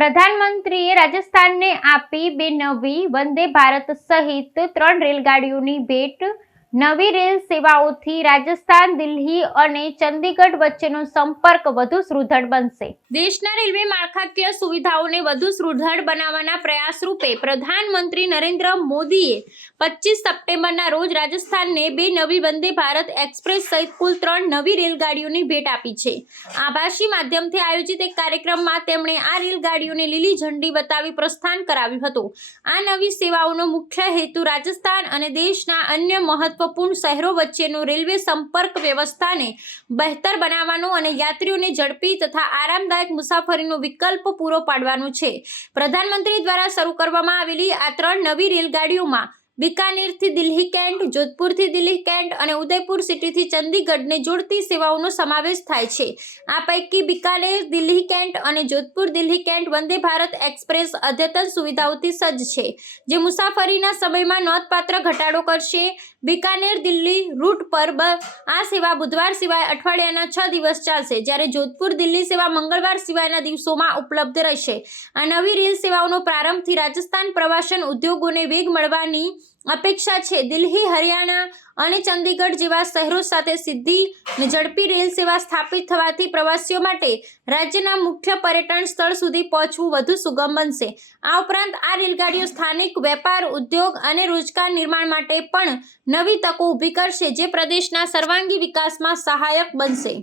પ્રધાનમંત્રીએ રાજસ્થાનને આપી બે નવી વંદે ભારત સહિત ત્રણ રેલગાડીઓની ભેટ નવી રેલ સેવાઓથી રાજસ્થાન, દિલ્હી અને ચંદીગઢ વચ્ચેનો સંપર્ક વધુ સુદૃઢ બનશે. દેશના રેલવે માળખાકીય સુવિધાઓને વધુ સુદૃઢ બનાવવાના પ્રયાસ રૂપે પ્રધાનમંત્રી નરેન્દ્ર મોદીએ પચીસ સપ્ટેમ્બરના રોજ રાજસ્થાનને બે નવી વંદે ભારત એક્સપ્રેસ સહિત કુલ ત્રણ નવી રેલગાડીઓની ભેટ આપી છે. આભાસી માધ્યમથી આયોજિત એક કાર્યક્રમમાં તેમણે આ રેલગાડીઓને લીલી ઝંડી બતાવી પ્રસ્થાન કરાવ્યું હતું. આ નવી સેવાઓનો મુખ્ય હેતુ રાજસ્થાન અને દેશના અન્ય મહત્વપૂર્ણ શહેરો વચ્ચેનો રેલવે સંપર્ક વ્યવસ્થાને બહેતર બનાવવાનો અને યાત્રીઓને ઝડપી તથા આરામદાયક મુસાફરીનો વિકલ્પ પૂરો પાડવાનો છે. પ્રધાનમંત્રી દ્વારા શરૂ કરવામાં આવેલી આ ત્રણ નવી રેલગાડીઓમાં બિકાનેરથી દિલ્હી કેન્ટ, જોધપુરથી દિલ્હી કેન્ટ અને ઉદયપુર સિટીથી ચંદીગઢને જોડતી સેવાઓનો સમાવેશ થાય છે. આ પૈકી બિકાનેર, દિલ્હી કેન્ટ અને જોધપુર દિલ્હી કેન્ટ વંદે ભારત એક્સપ્રેસ અદ્યતન સુવિધાઓથી સજ્જ છે, જે મુસાફરીના સમયમાં નોંધપાત્ર ઘટાડો કરશે. બિકાનેર, દિલ્હી રૂટ પર આ સેવા બુધવાર સિવાય અઠવાડિયાના છ દિવસ ચાલશે, જ્યારે જોધપુર દિલ્હી સેવા મંગળવાર સિવાયના દિવસોમાં ઉપલબ્ધ રહેશે. આ નવી રેલ સેવાઓનો પ્રારંભથી રાજસ્થાન પ્રવાસન ઉદ્યોગોને વેગ મળવાની અપેક્ષા છે. દિલ્હી, હરિયાણા અને ચંદીગઢ જેવા શહેરો સાથે સીધી ઝડપી રેલ સેવા સ્થાપિત થવાથી પ્રવાસીઓ માટે રાજ્યના મુખ્ય પર્યટન સ્થળ સુધી પહોંચવું વધુ સુગમ બનશે. આ ઉપરાંત આ રેલગાડીઓ સ્થાનિક વેપાર, ઉદ્યોગ અને રોજગાર નિર્માણ માટે પણ નવી તકો ઊભી કરશે, જે પ્રદેશના સર્વાંગી વિકાસમાં સહાયક બનશે.